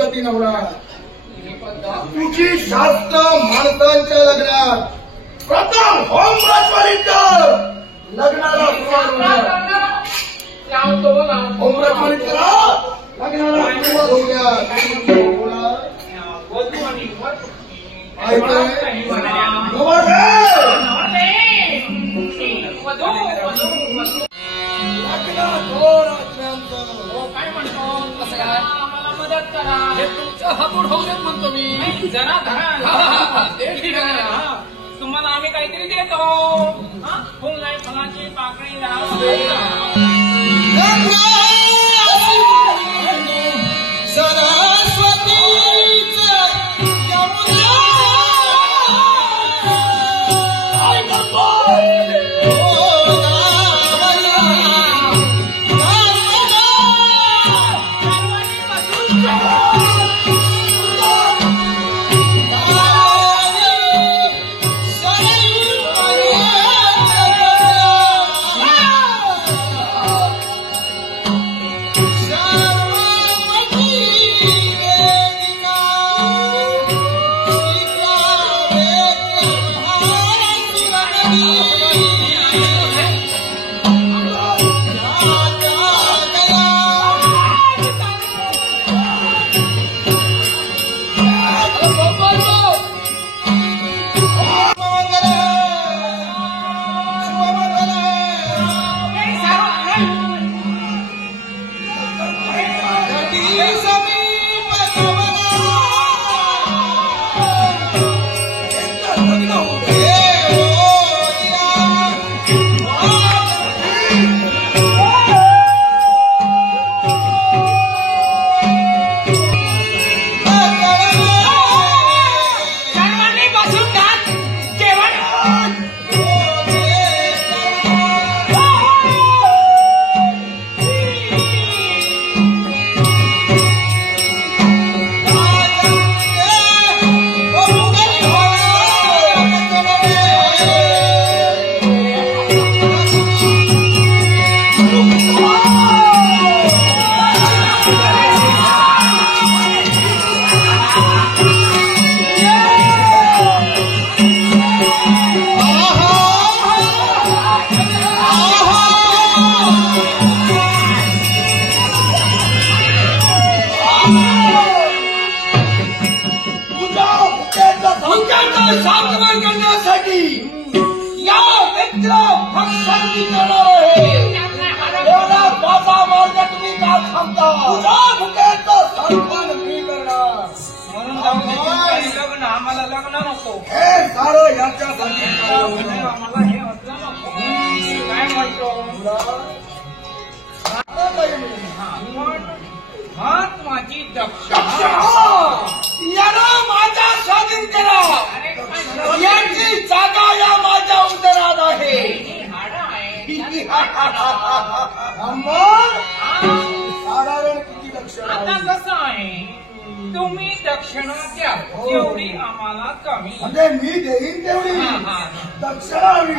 पद्धतीने होणार. तुझी शास्त्र माणसांच्या लग्नात प्रथम होम प्रज्वलित कर. लग्नाला सुरुवात होणार. होम प्रज्वलित करा. लग्नाला सुरुवात होऊया. हातून होऊ देत म्हणतो मी. जरा धरा तुम्हाला आम्ही काहीतरी देतो. फुल नाही फुलाची पाकळी आम्हाला लग्न नको. हे सारं याच्यासाठी आम्हाला हे असलं नको. काय म्हणतो महत्वाची दक्षिणा याला माझ्या स्वाधीन करा. याची जागा या माझ्या उदरात आहे. साधारण किती दक्षिणा? आता कसं आहे तुम्ही दक्षिणा द्या तेवढी आम्हाला कमी. म्हणजे मी देईन तेवढी दक्षिणा हवी.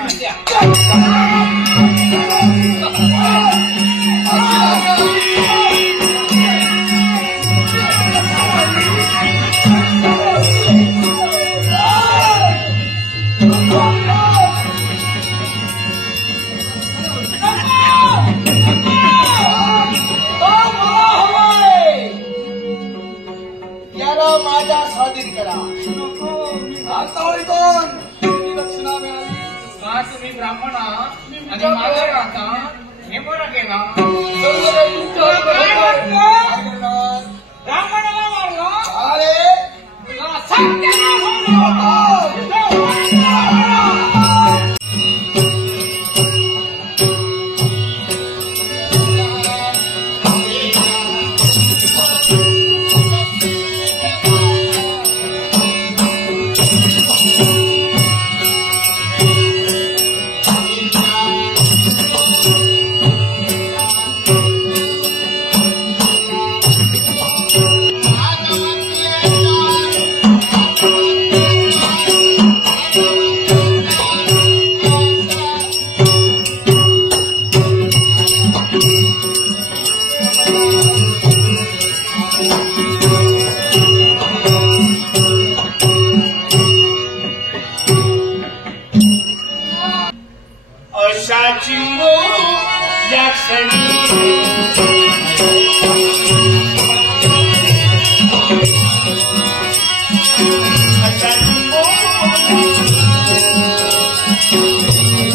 माझ्या स्वाधीन करा. दक्षिणा मिळाली का तुम्ही ब्राह्मण आणि माझं राहता हे बरं केला. ब्राह्मणाला मारला अरे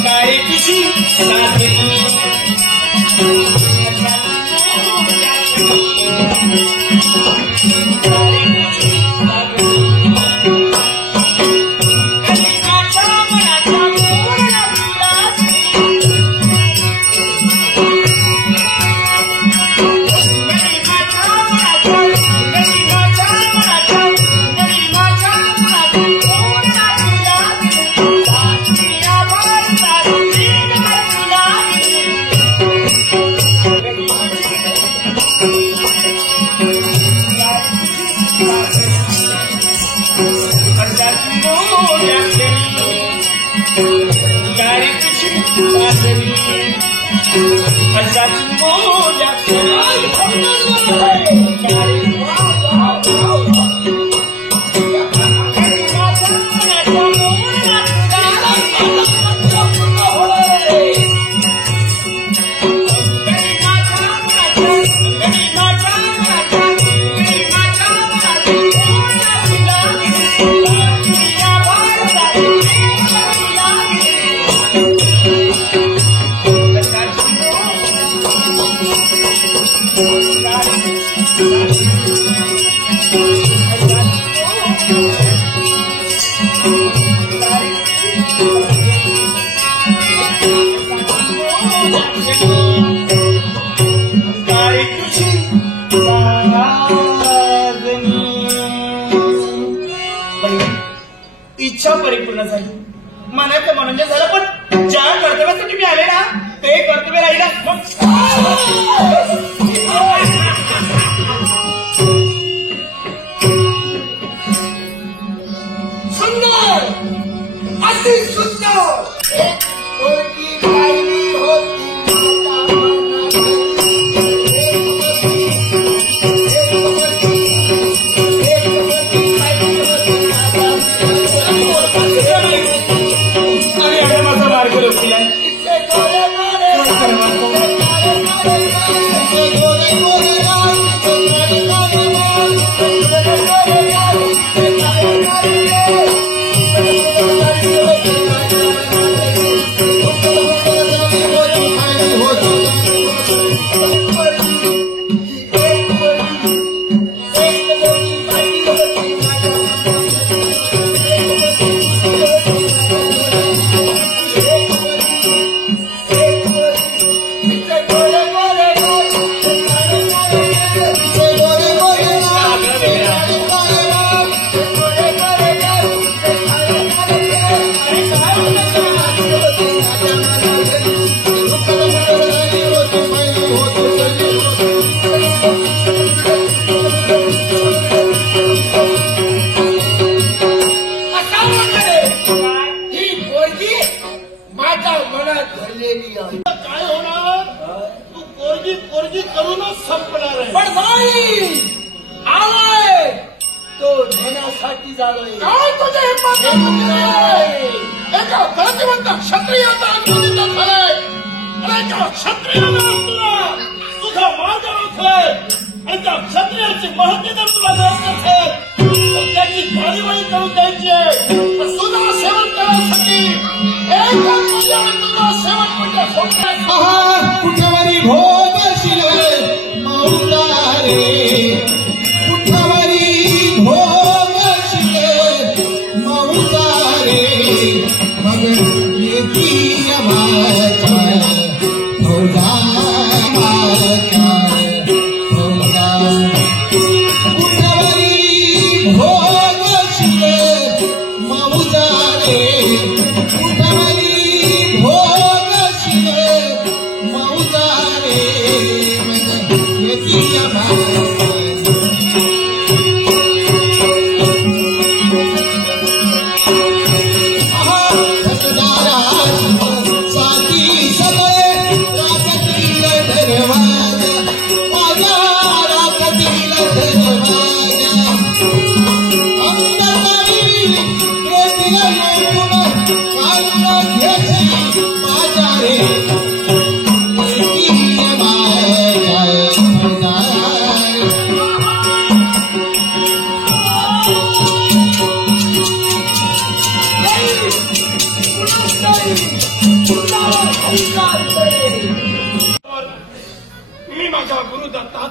काय तुझी साधनी इच्छा परिपूर्ण झाली. मनाचं मनोरंजन झालं. पण ज्या कर्तव्यासाठी मी आले ना ते कर्तव्य राहिलं. सुंदर अति सुंदर क्षत्रियाची महती जर तुला मिळत नसेल तर त्याची भारीवाही करून द्यायची. तुझा सेवन करण्यासाठी एकच तुझा सेवन म्हणजे सोडण्यास कुठेवरी भोग शिले मौलारे कुठेवरी भोग शिले मौलारे मग येती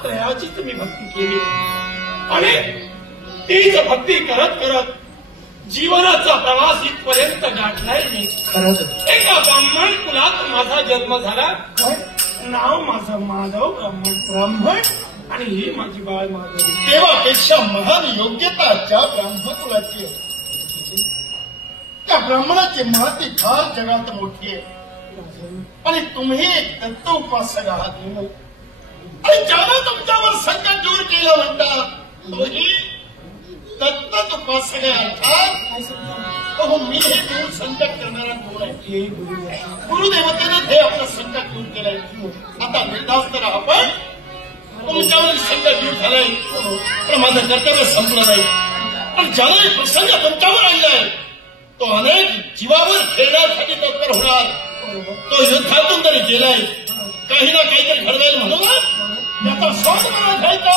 दत्तात्रयाचीच मी भक्ती केली आणि तीच भक्ती करत करत जीवनाचा प्रवास इथपर्यंत गाठलाय मी. एका ब्राह्मण कुलात माझा जन्म झाला. नाव माझं माधव ब्राह्मण आणि ही माझी बाळ माधवी. देवापेक्षा महान योग्यता ज्या ब्राह्मण कुलाची आहे त्या ब्राह्मणाची महती फार जगात मोठी आहे. आणि तुम्ही एक दत्त उपासक आहात आणि ज्यानं तुमच्यावर संकट दूर केलं म्हणता तोही दत्त उपासक आहे. अर्थात मी हे दूर संकट करणारा कोण आहे? गुरुदेवतेने हे आपलं संकट दूर केलंय. आता निर्धास्त राहा. आपण तुमच्यावर संकट दूर झालंय पण माझं कर्तव्य संपलं नाही. आणि ज्याला प्रसंग तुमच्यावर आणलाय तो अनेक जीवावर खेळण्यासाठी तत्पर होणार. तो युद्धातून तरी गेलाय. काही ना काहीतरी घडवेल म्हणून त्याचा शोध मला घ्यायचा.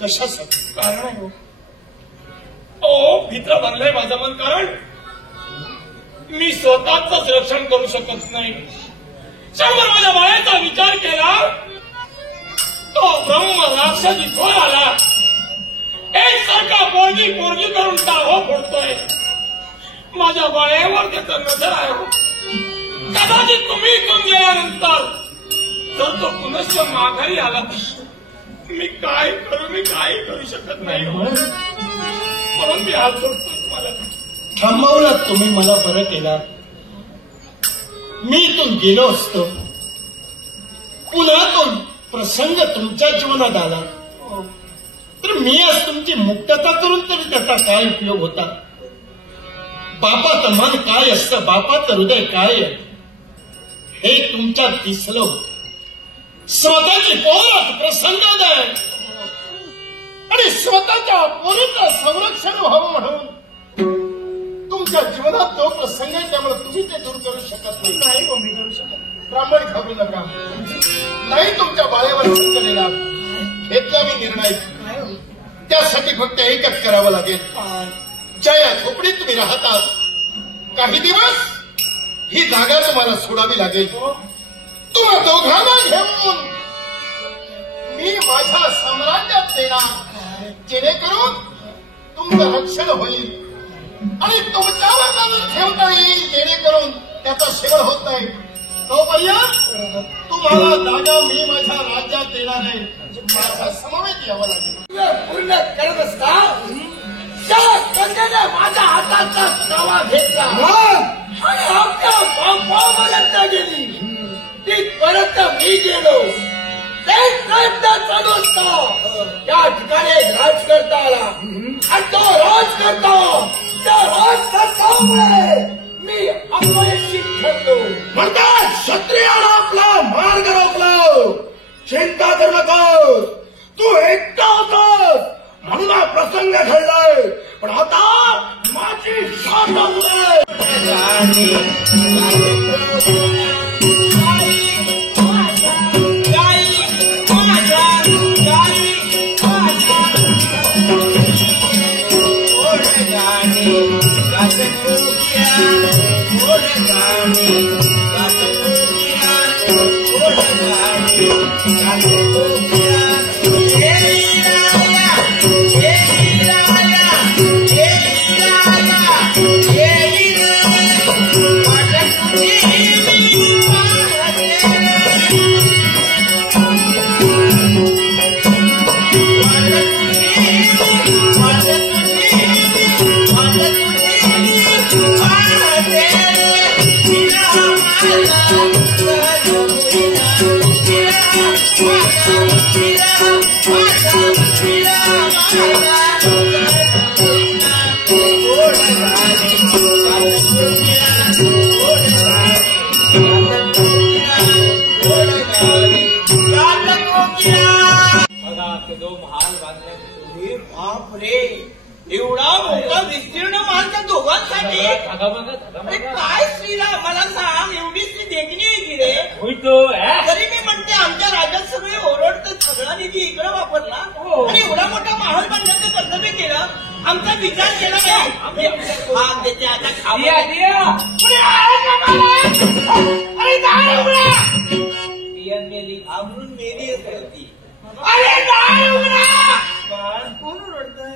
कशासाठी? कारण आहे भित्र बनलंय माझं मन. कारण मी स्वतःच रक्षण करू शकत नाही. समोर माझ्या बाळाचा विचार केला तो ब्रह्म राक्षस इथवर आला. एक सारखा पोरगी करून टाहो फोडतोय. माझ्या बाळेवर त्याचं नजर आहे. कदाचित तुम्ही इथून गेल्यानंतर जर तो पुनश्च माघारी आला मी काय करू शकत नाही. म्हणून मी हात जोडतो तुम्हाला. थांबवलं तुम्ही मला बरं केला. मी इथून गेलो असतो पुन्हा तो प्रसंग तुमच्या जीवनात आला तर मी आज तुमची मुक्तता करून तरी त्याचा काय उपयोग होता? बापाचं मन काय असतं, बापाचं हृदय काय आहे हे तुमच्यात दिसलं. स्वतःची पोर प्रसंगोदय आणि स्वतःच्या पोरीचं संरक्षण व्हावं म्हणून तुमच्या जीवनात तो प्रसंग आहे. त्यामुळे तुम्ही ते दूर करू शकत नाही. मी करू शकत. ब्राह्मण घाबरू नका. नाही तुमच्या बाळेवर संकलेला घेतला मी निर्णय. त्यासाठी फक्त एकच करावं लागेल. ज्या या झोपडीत तुम्ही राहतात काही दिवस ही जागा तुम्हाला सोडावी लागेल. तुम्हा दोघांना घेऊन मी माझ्या साम्राज्यात देणार जेणेकरून तुमचं रक्षण होईल आणि तुमच्यावर नजर ठेवता येईल जेणेकरून त्याचा शेवट होत नाही. तोपर्यंत तुम्हाला जागा मी माझ्या राज्यात देणार आहे. माझा समवेत यावं लागेल. पूर्ण करत असता त्या कन्याने माझ्या हाताचा तवा घेतला आणि आपल्या बापापर्यंत गेली. तिथपर्यंत मी गेलो. एक प्रयत्न चालू असतो त्या ठिकाणी राज करता आला आणि तो राज करतामुळे मी अपयशी ठरलो. म्हणतात क्षत्रियाला आपला मार्ग रोखलो. चिंता करू नको. तू एकटा होतोस म्हणून हा प्रसंग घडलाय. पण आता माझी साथ आहे. बापरे एवढा मोठा विस्तीर्ण मार्ग दोघांसाठी. काय श्रीला मला सांग. एवढीच देखणी आहे की रे. तरी मी म्हणते आमच्या राज्यात सगळे ओरडतात. सगळा निधी इकडे वापरला आणि एवढा मोठा महाल बांधण्याचं कर्तव्य केलं आमचा विचार केला नाही. हा देते आता खाऊया. अरे डाळ उघडा. आवरून मेली होती. अरे डाळ उघडा. कोण ओरडतंय?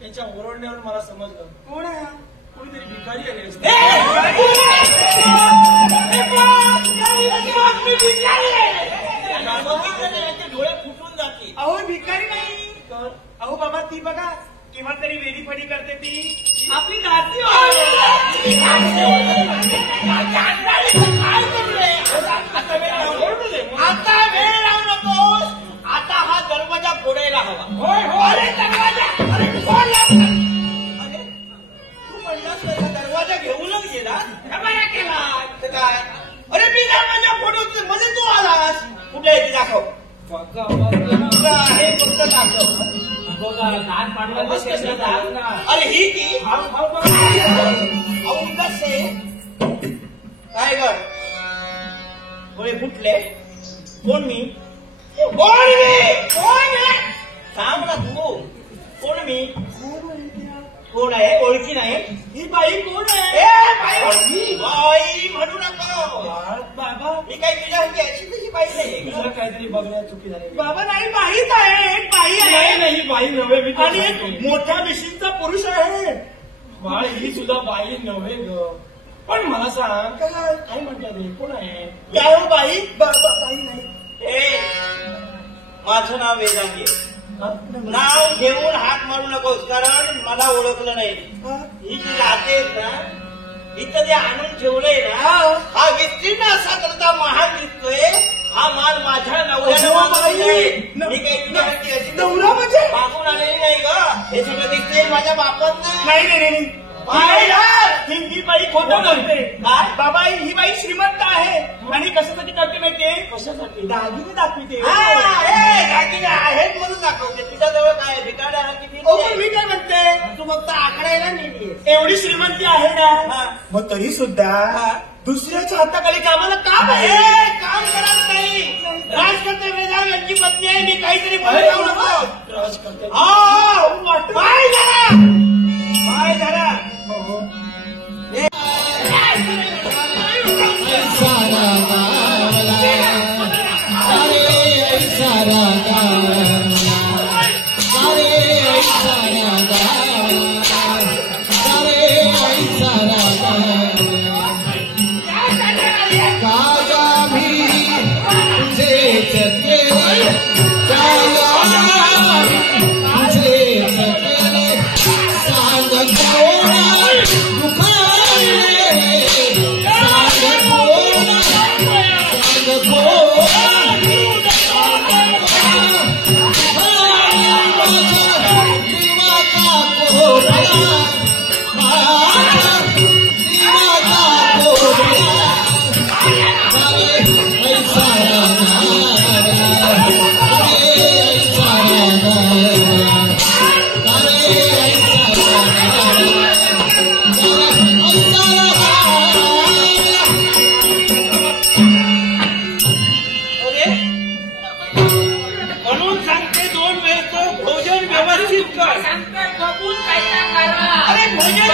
त्याच्या ओरडण्यावर मला समजलं कोण आहे? कोणीतरी भिकारी आले असते. डोळे फुटून जातील. अहो भिकारी नाही. अहो बाबा ती बघा किंवा तरी वेडी फडी करते ती आपली नाती. आता वेळ लावू नकोस. आता हा दरवाजा फोडायला हवा. अरे दरवाजा. अरे कोण अरे तू म्हणलास तसा दरवाजा घेऊनच गेला. बरा केला. तर काय? अरे मी दरवाजा फोडून मध्ये तू आलास. कुठे आहे ते दाखव. हे फक्त दाखव. अरे ही ती औंदस आहे. काय ग डोळे फुटले. कोण मी? कोण मी? कोण सांग ना तू. कोण मी? कोण आहे? ओळखी नाही. ही बाई कोण आहे? ए बाई बाई म्हणू नको. बाबा मी काही तुझ्या अशी तशी बाई नाही. तुला काहीतरी बघण्यात चुकी झाली. बाबा नाही बाईच आहे. एक बाई आहे. नाही बाई नव्हे. मी आणि एक मोठ्या मिशींचा पुरुष आहे. बाळ ही सुद्धा बाई नव्हे ग. पण मला सांग काय म्हणतात हे? कोण आहे? काय हो बाई? बाई नाही. ए माझं नाव वेदांगी आहे. नाव घेऊन हात मारू नकोस कारण मला ओळखलं नाही. ही जी राहतेस ना इथं जे आणून ठेवलंय ना हा विस्तीर्ण असा करता महान दिसतोय. हा माल माझ्या नवऱ्याला मी काही तुझ्यासाठी अशी नवरा म्हणजे? मागून आलेली नाही ग. हे सगळं दिसतंय माझ्या बापात नाही नाही नाही. ही बाई खोटं बोलते. काय? बाबा ही बाई श्रीमंत आहे आणि कशासाठी करते माहितीये? कशासाठी? दागिने दाखवते. दागिने आहेत म्हणून दाखवते. तुझ्याजवळ काय भिकाडा किती? मी काय म्हणते तू फक्त आकडायला नेली. एवढी श्रीमंती आहे ना मग तरी सुद्धा दुसऱ्याच्या हाताखाली कामाला का हे काम करत नाही. राजकर्ते वेदांग यांची पत्नी आहे. मी काहीतरी बोलत राहू नको. पाय जरा पाय जरा. सारा गावला अरे सारा गावला अरे सारा गावला अरे सारा गावला कागा भी तुझेच केले कागा तुझेच केले सांग कोणा दुखाले सांग कोणा सांग म्हणून सांगते 2 वेळचं भोजन व्यवस्थित कर. अरे भोजन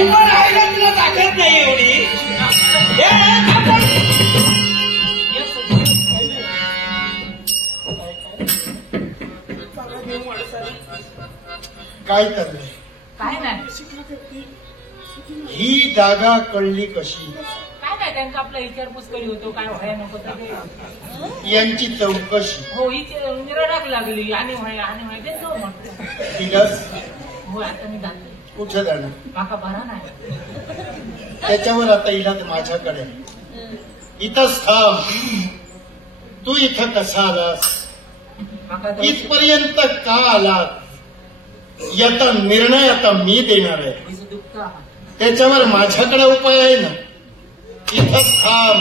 उभं राहायला तुला ताकद नाही एवढी. काय करणे काय नाही ही जागा कळली कशी? काय नाही त्यांचा आपला विचारपूस करी होतो काय व्हायला नको ते. यांची चौकशी हो रडाक लागली आणि व्हाय ते जाऊ म्हणतो. दिलंस हो आता मी जाते. कुठे जाणं? काका बरा नाही. त्याच्यावर आता इलाज माझ्याकडे. इथंच थांब. तू इथं कसा आलास? काका इथपर्यंत का आलात याचा निर्णय आता मी देणार आहे. दुःख त्याच्यावर माझ्याकडे उपाय आहे ना. इथंच थांब.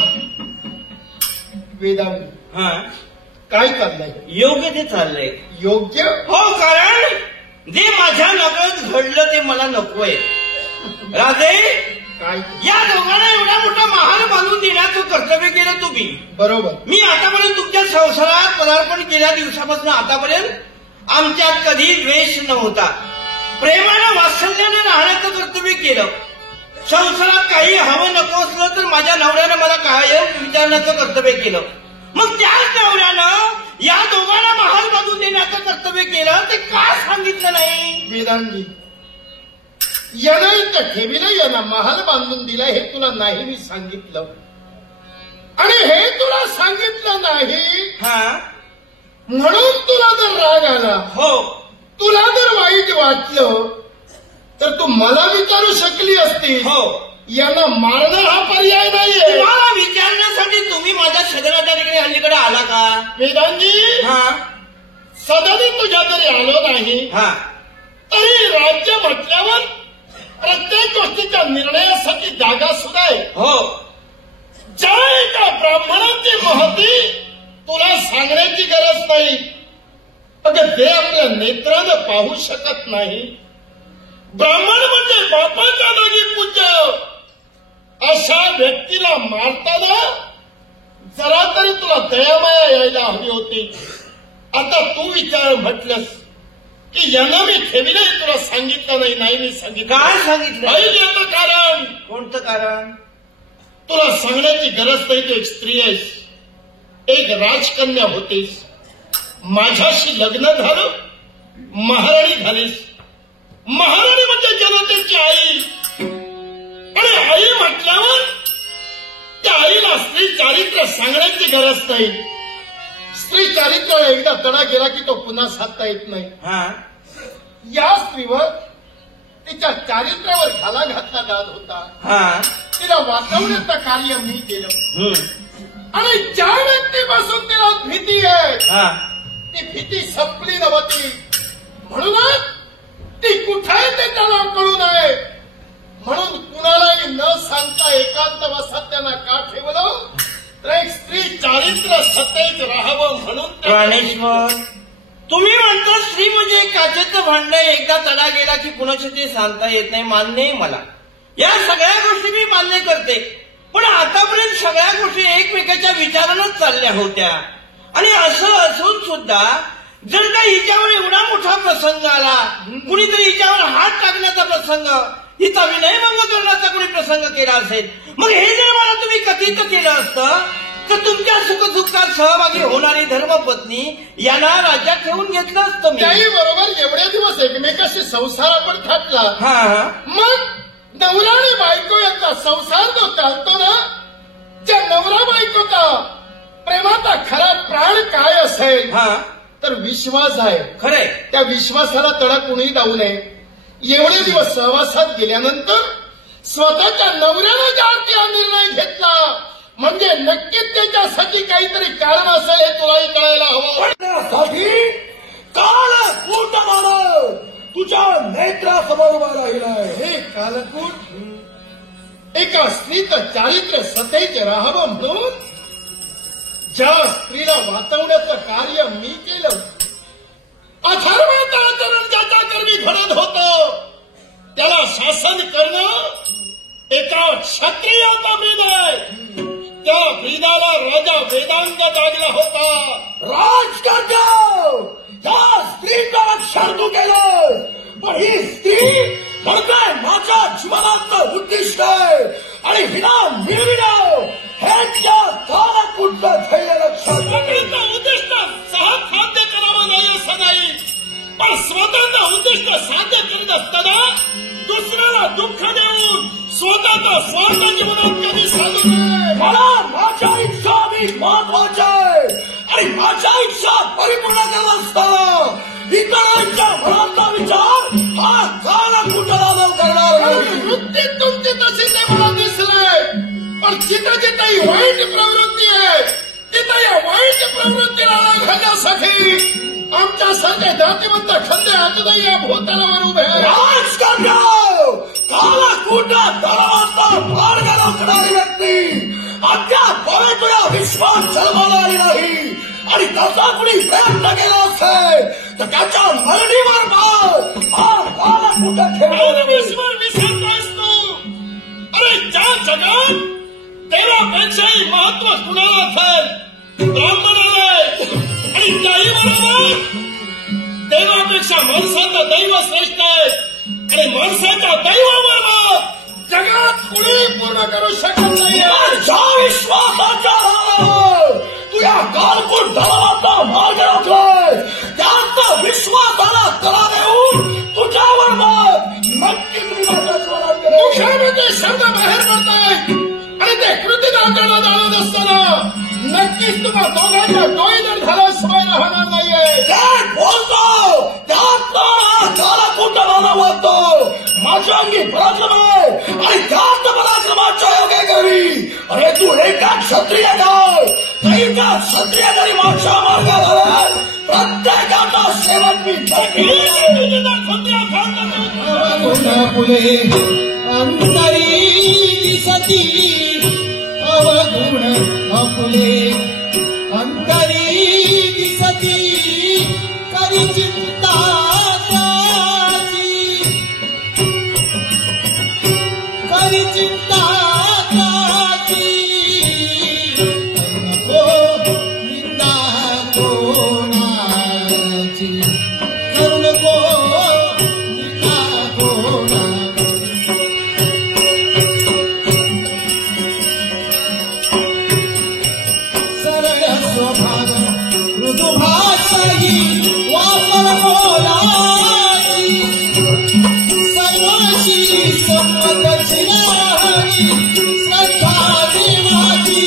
वेदांग हा काय चाललंय? योग्य ते चाललंय. योग्य? हो कारण जे माझ्या नकळत घडलं ते मला नकोय. राजे काय? या दोघांना एवढा मोठा महाल बांधून देण्याचं कर्तव्य केलं तुम्ही. बरोबर. मी आतापर्यंत तुमच्या संसारात पदार्पण केल्या दिवसापासून आतापर्यंत आमच्यात कधी द्वेष नव्हता. प्रेमानं वात्सल्याने राहण्याचं कर्तव्य केलं. संसारात काही हवं नको असलं तर माझ्या नवऱ्यानं मला कायम विचारण्याचं कर्तव्य केलं. मग त्याच नवऱ्यानं या दोघांना महाल बांधून देण्याचं कर्तव्य केलं ते का सांगितलं नाही? वेदांगी, यानं इथं ठेवीला यानं महाल बांधून दिला हे तुला नाही मी सांगितलं. आणि हे तुला सांगितलं नाही म्हणून तुला जर राग आला, हो, तुला जर वाईट वाटलं तर तू मला विचारू शकली असती. हो, यांना मारणं हा पर्याय नाहीये. मला विचारण्यासाठी तुम्ही माझ्या सदनाच्या ठिकाणी अलीकडे आला का? वेदांगी, सदनी तुझ्या तरी आलो नाही तरी राज्य म्हटल्यावर प्रत्येक गोष्टीच्या निर्णयासाठी जागा सुद्धा आहे. हो, ज्या एका ब्राह्मणाची महती तुला सांगण्याची गरज नाही. अगं ते आपल्या नेत्रानं पाहू शकत नाही. ब्राह्मण म्हणजे बापाच्या जागी पूज्य. अशा व्यक्तीला मारताना जरा तरी तुला दयामाया यायला हवी होती. आता तू विचार म्हटलंस की यांना मी ठेवीला तुला सांगितलं नाही. नाही मी सांगितलं. काय सांगितलं? याचं कारण. कोणतं कारण? तुला सांगण्याची गरज नाही. तू एक स्त्री आहेस, एक राजकन्या होतीस. माझ्याशी लग्न झालं, महाराणी झालीस. महाराणी म्हणजे जनतेची आई. आणि आई म्हटल्यावर त्या आईला स्त्री चारित्र्य सांगण्याची गरज नाही. स्त्री चारित्र्य एकदा तडा गेला की तो पुन्हा साधता येत नाही. या स्त्रीवर तिच्या चारित्र्यावर घाला घातला जात होता. तिला वाचवण्याचं कार्य मी केलं. आणि ज्या व्यक्तीपासून तिला भीती आहे ती भीती संपली नव्हती. म्हणूनच ती कुठे ते त्याला कळू नये म्हणून कुणालाही न सांगता एकांत वसात त्यांना का ठेवलं तर एक स्त्री चारित्र्य सतेज राहावं म्हणून. प्राणेश्वर, तुम्ही म्हणता स्त्री म्हणजे काचेचं भांड, एकदा तडा गेला की कुणाच्या ते सांगता येत नाही. मान्य आहे मला. या सगळ्या गोष्टी मी मान्य करते. पण आतापर्यंत सगळ्या गोष्टी एकमेकाच्या विचारानंच चालल्या होत्या. आणि असं असून सुद्धा जर का हिच्यावर एवढा मोठा प्रसंग आला, कुणीतरी हिच्यावर हात टाकण्याचा प्रसंग, हिचा विनयभंग करण्याचा कुणी प्रसंग केला असेल, मग हे जर मला तुम्ही कथित केलं असतं तर तुमच्या सुखदुःखात सहभागी होणारी धर्मपत्नी यांना राज्यात ठेवून घेतलं असतं. त्याही बरोबर एवढे दिवस एकमेकाशी संसार आपण थाटला. मग नवरा आणि बायको यांचा संसार जो चालतो ना, ज्या नवरा बायकोचा प्रेमाचा खरा प्राण काय असेल तर विश्वास आहे. खरे, त्या विश्वासाला तडा कुणी जाऊ नये. एवढे दिवस सहवासात गेल्यानंतर स्वतःच्या नवऱ्यानं ज्या हा निर्णय घेतला म्हणजे नक्कीच त्याच्यासाठी काहीतरी कारण असेल हे तुलाही कळायला हवं. कालकूट तुझ्या नेत्रासमोर उभा राहिलाय. हे कालकूट एका स्त्रीचं चारित्र्य सतेज राहावं म्हणून ज्या स्त्रीला वाचवण्याचं कार्य मी केलं, अथर्वाचं आचरण ज्याच्या करवी घडत होतं त्याला शासन करणं एका क्षत्रियाचा ब्रीद आहे. त्या ब्रीदाला राजा वेदांग जागला होता. राजकर्ता, त्या स्त्रीचं रक्षण तू केलं, पण ही स्त्री काय माझ्या जीवनाचं उद्दिष्ट आहे आणि हिला मिळविणं हे त्या कालकूटचं ध्येय लक्षात. उद्दिष्ट सहज साध्य करावं नाही असं नाही, पण स्वतःचं उद्दिष्ट साध्य करीत असताना दुसऱ्याला दुःख देऊन स्वतःचा स्वार्थ जीवनात कधी साधू नये. मला माझ्या इच्छा मी महत्वाच्या आहे आणि माझ्या इच्छा परिपूर्ण केला असताना इतरांच्या मनाचा विचार हा कालकूटाला न करणार. वृत्ती तुमची तशी ते मला दिसले, पण जिथं जिथंही वाईट प्रवृत्ती आहे तिथं या वाईट प्रवृत्तीला आळा घालण्यासाठी आमच्यासारखे जातीवंत खंदे अजूनही या भूतलावर उभे आहेत. राजकारणात कालकूटात तळाचा मार्ग राखणारी व्यक्ती अद्याप तुला विश्वास जन्माला आली नाही आणि त्याचा कुणी प्रयत्न केला असेल तर त्याच्या मरणीवर कालकूट विश्वास विसरतोयस तू. अरे ज्या जगात देवापेक्षाही महत्व कुणाला असेल ब्राह्मणाला आणि त्याही बरोबर देवापेक्षा माणसाचं दैव श्रेष्ठ आहे. आणि माणसाच्या दैवावर जगात कुणी पूर्ण करू शकत नाही. विश्वासाच्या तुझ्या कालकुट धर्माचा मार्ग रोखलाय, त्याचा विश्वासाला तरा देऊन तुझ्यावर नक्की तुझ्यामध्ये शब्द बाहेर पडताय आणि ते कृतीत आपल्याला जाणत असताना नक्कीच तुम्हा दोघांच्या डोईदर झाल्याशिवाय राहणार नाहीये. बोलतो त्याला कुठं मला वाटतो माझ्या अंगी पराक्रम आहे आणि त्याच पराक्रमाच्या योगे करी. अरे तू एका क्षत्रिय जाय, एका क्षत्रिय जरी माझ्या मार्गाला प्रत्येकाचा शेवट मी फुले अंतरी दिसती अवगुण फुले अंतरी दिसती करी चिंता त्याची करी चिंता त्याची नको निंदा कोणाची करू नको निंदा कोणाची. सरळ स्वभाव मृदुभाषी वापर बोलाची सर्वाशी संमत चिराणी श्रद्धा देवाची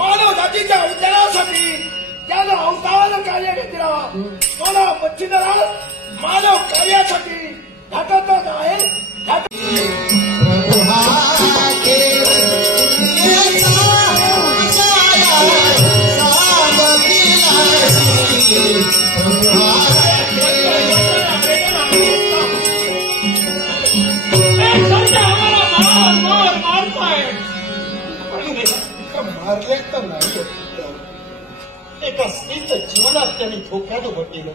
मानव जातीच्या उद्धारासाठी त्यानं अवतार कार्य घेतला. मला मच्छीदार मानव कार्यासाठी घाटातच आहे. हरले तर नाही होत. एका स्त्रीचं जीवनात त्यांनी धोक्यात उभं केलं.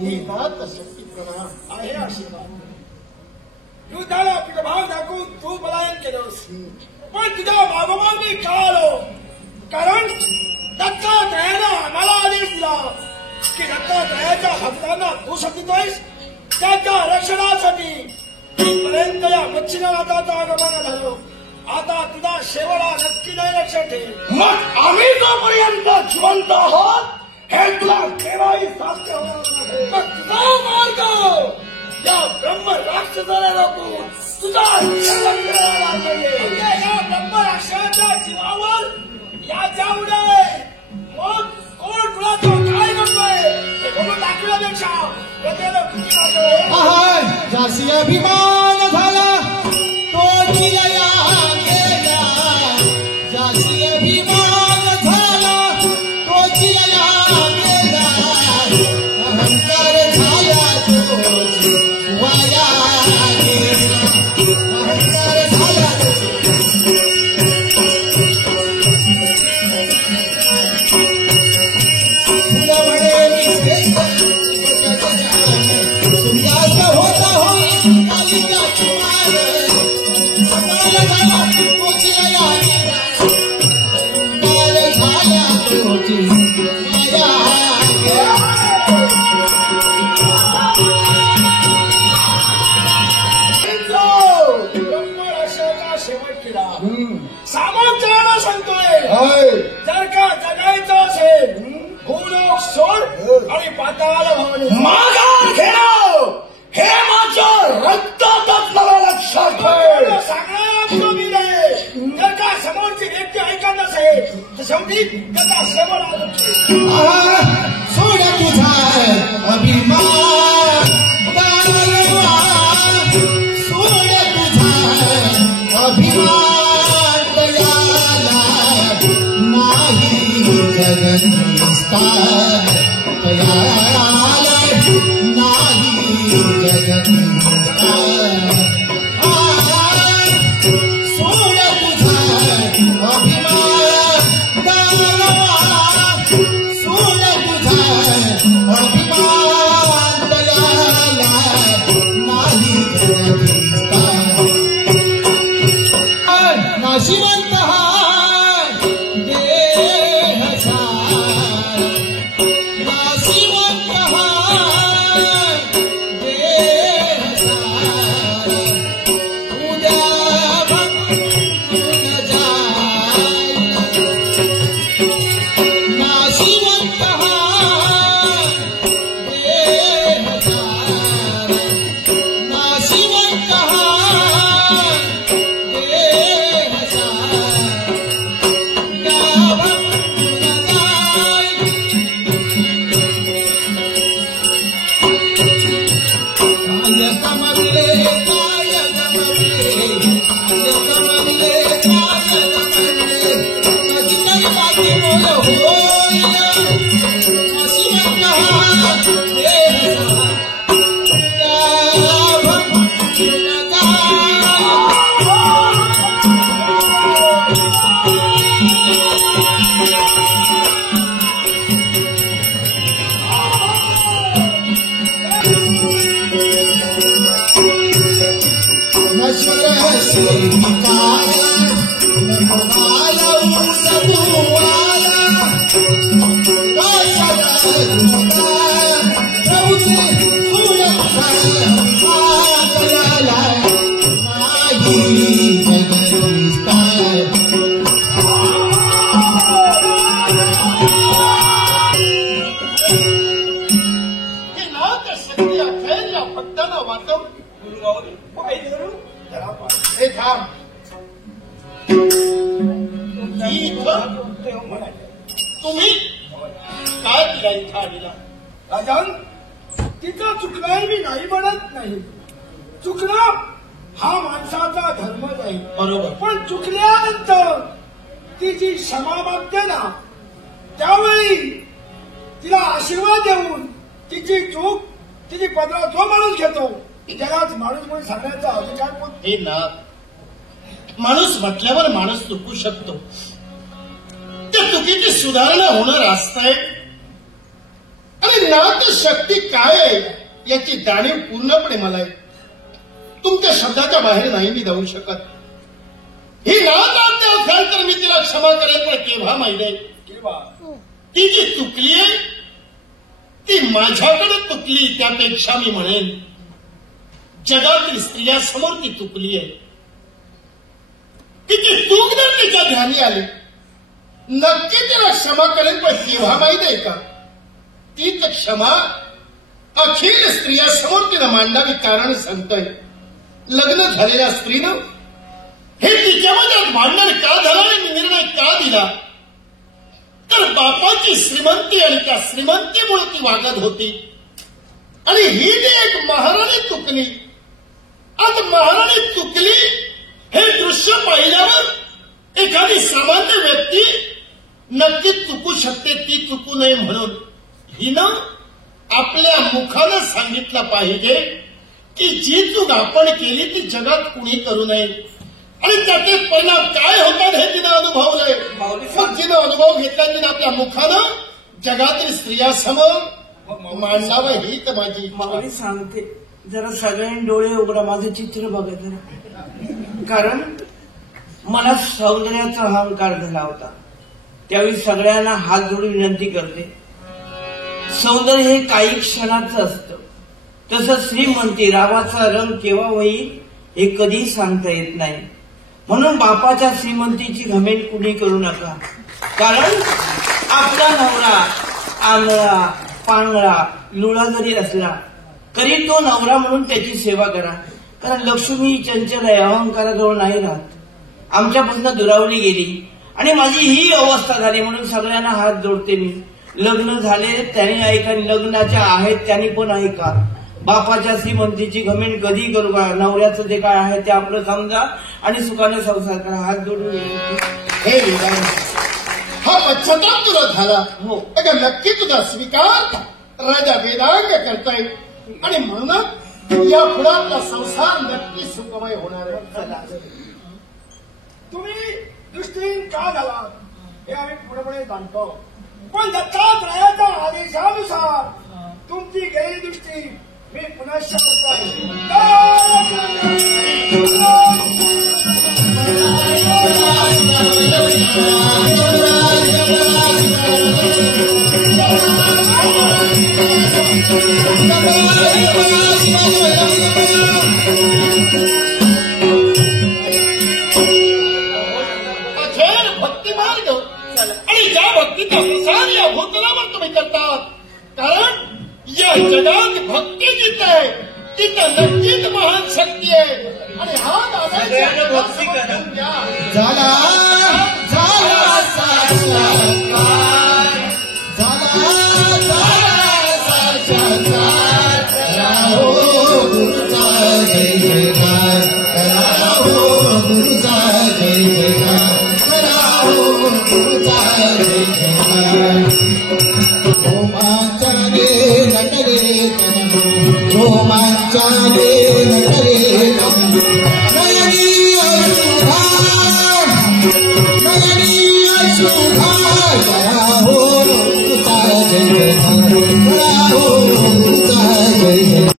ही नात शक्तीप्रमाण आहे आशीर्वाद. युद्धाला आपला भाव दाखवून तू पलायन केलंस, पण तुझ्या मागोमाग मी का आलो? कारण दत्तात्रयानं आम्हाला आदेश दिला की दत्तात्रयाच्या भक्तांना तू शक्तीतोयस, त्याच्या रक्षणासाठी पर्यंत या मच्छिनाथाचं आगमन झालं. आता तुझा शेवटा नक्की नाही लक्षात ठेव. मग आम्ही जोपर्यंत जिवंत आहोत हे तुला केव्हाही साध्य होणार नाही. मग तुझा मार्ग या ब्रह्म राक्षसाला रोखून तुझा सेवन करायला पाहिजे. म्हणजे या ब्रह्म राक्षसाच्या जीवावर याच्या उडे मग कोण तुला तो काय करतोय हे बघून दाखवण्यापेक्षा प्रत्येक कृती करतोय. जासी अभिमान झाला तो चिलया गेला, जासी अभिमान झाला तो चिलया गेला, अहंकार झाला तो वाया गेला, अहंकार झाला तुला म्हणे मी श्रेष्ठ तुमचा होता होई कालिकाची मार, काल झाला तो चिलया गेला, काल झाला तो चिलया गेला. ब्रह्म राक्षसाचा शेवट केला. सामोपचारानं सांगतोय, जर का जगायचं असेल भूलोक सोड आणि पाताळ भवनी माघार घेणं हे माझ्या रक्तातच मला लक्षात ठेव. सांगणारा मी नाही. जर का समोरची व्यक्ती ऐकत नसेल तर शेवटी त्याचा शेवट आला. सोड तुझा अभिमान दयाळवा, सोड तुझा अभिमान दयाला, नाही जगन विस्तार दयाला, नाही जगन विस्तार. सोड तुझा अभिमान दयाळवा, सोड तुझा अभिमान दयाला, नाही जगन विस्तार. नाशिवंत हा देह सार, नाशिवंत हा देह सार, उद्या भंगून जाईल. नाशिवंत हा देह सार, नाशिवंत हा देह सार, उद्या भंगून जाईल. काय कमविले, काय कमविले, काय कमविले, काय कमविले, कधीतरी बाकी बोल होय. नाशिवंत हा देह सार, उद्या भंगून नश्वर सेविकाला, नमवाला उलटुवाला, काशाला झुमकाला, प्रभूचे फुलफाला, नाही जगन विस्तार. ही नात शक्ती अखेर या भक्तांना वाचव. गुरुगावरी पाहिजे करू हे थांब. ही इथं तुम्ही काय तिला इथं आणला? राजन, तिचं चुकणार मी नाही म्हणत नाही. चुकणं हा माणसाचा धर्मच आहे. बरोबर. पण चुकल्यानंतर ती जी क्षमा मागते ना, त्यावेळी तिला आशीर्वाद देऊन तिची चूक तिची पदरात जो माणूस घेतो जगात माणूस म्हणून सांगण्याचा अधिकार कोण? हे नाथ, माणूस म्हटल्यावर माणूस चुकू शकतो. त्या चुकीची सुधारणा होणं रास्त आहे. आणि नाथ शक्ती काय आहे याची जाणीव पूर्णपणे मला आहे. तुमच्या शब्दाच्या बाहेर नाही मी जाऊ शकत. ही नाथ आज्ञा असेल तर मी तिला क्षमा करेन, पण केव्हा माहिती आहे? किंवा ती जी चुकली आहे ती माझ्याकडे चुकली, त्यापेक्षा मी म्हणेन जगातील स्त्रियासमोर ती चुकली आहे. तिची चूक जर तिच्या ध्यानी आली नक्की तिला क्षमा करेन, पण केव्हा माहिती आहे का? तीच क्षमा अखिल स्त्रियासमोर तिनं मांडावी. कारण सांगतोय, लग्न झालेल्या स्त्रीनं हे तिच्यामध्ये भांडण का झालं आणि निर्णय का दिला, तर बापाची श्रीमंती आणि त्या श्रीमंतीमुळे ती वागत होती. आणि ही जी एक महाराणी चुकली. आज महाराणी चुकली हे दृश्य पाहिल्यावर एखादी सामान्य व्यक्ती नक्कीच चुकू शकते. ती चुकू नये म्हणून हिनं आपल्या मुखानं सांगितलं पाहिजे की जी चूक आपण केली ती जगात कुणी करू नये. आणि त्याचे परिणाम काय होतात हे तिनं अनुभवलंय. मग तिनं अनुभव घेतला, तिनं आपल्या मुखानं जगातील स्त्रियासमोर मांडावं. ही तर माझी माऊली सांगते, जरा सगळ्यांनी डोळे उघडा, माझं चित्र बघा जरा. कारण मला सौंदर्याचा अहंकार झाला होता. त्यावेळी सगळ्यांना हात जोडून विनंती करते, सौंदर्य हे काही क्षणाचं असतं. तसं श्रीमंती रावाचा रंग केव्हा होईल हे कधीही सांगता येत नाही. म्हणून बापाच्या श्रीमंतीची घमेंड कुणी करू नका. कारण आपला नवरा आंधळा पांगळा लुळा जरी असला तरी तो नवरा म्हणून त्याची सेवा करा. कारण लक्ष्मी चंचल आहे, अहंकाराजवळ नाही राहत. आमच्यापासून दुरावली गेली आणि माझी ही अवस्था झाली. म्हणून सगळ्यांना हात जोडते मी. लग्न झाले त्यांनी ऐका, लग्नाच्या आहेत त्यांनी पण ऐका. बापाच्या श्रीमंतीची घमेंड कधी करू का. नवऱ्याचं जे काय आहे ते आपलं समजा आणि सुखाने संसार करा. हात जोडून हे वेदांत, हा पश्चाताप तुला झाला. हो. अगं नक्की तुझा स्वीकार राजा वेदांग करताय. आणि म्हणून या पुढे आपला संसार नक्की सुखमय होणार आहे. तुम्ही दृष्टीहीन का झाला हे आम्ही पुढे जाणतो. पण दत्तात्रयाच्या आदेशानुसार तुमची गैरदृष्टी मी पुन्हा अखेर भक्ती मार्ग आणि या भक्तीचा प्रसार या भूतलावर तुम्ही करतात. कारण या जगात भक्ती जिथं आहे तिथं नक्कीच महान शक्ती आहे. आणि हा भक्ती करा. झाला झाला साक्षात्कार, झाला साक्षात्कार. करा हो गुरुचा जय जयकार, करा हो गुरुचा जय जयकार, करा हो गुरुचा जय जयकार. रोमांचाने नटले तनु, रोमांचाने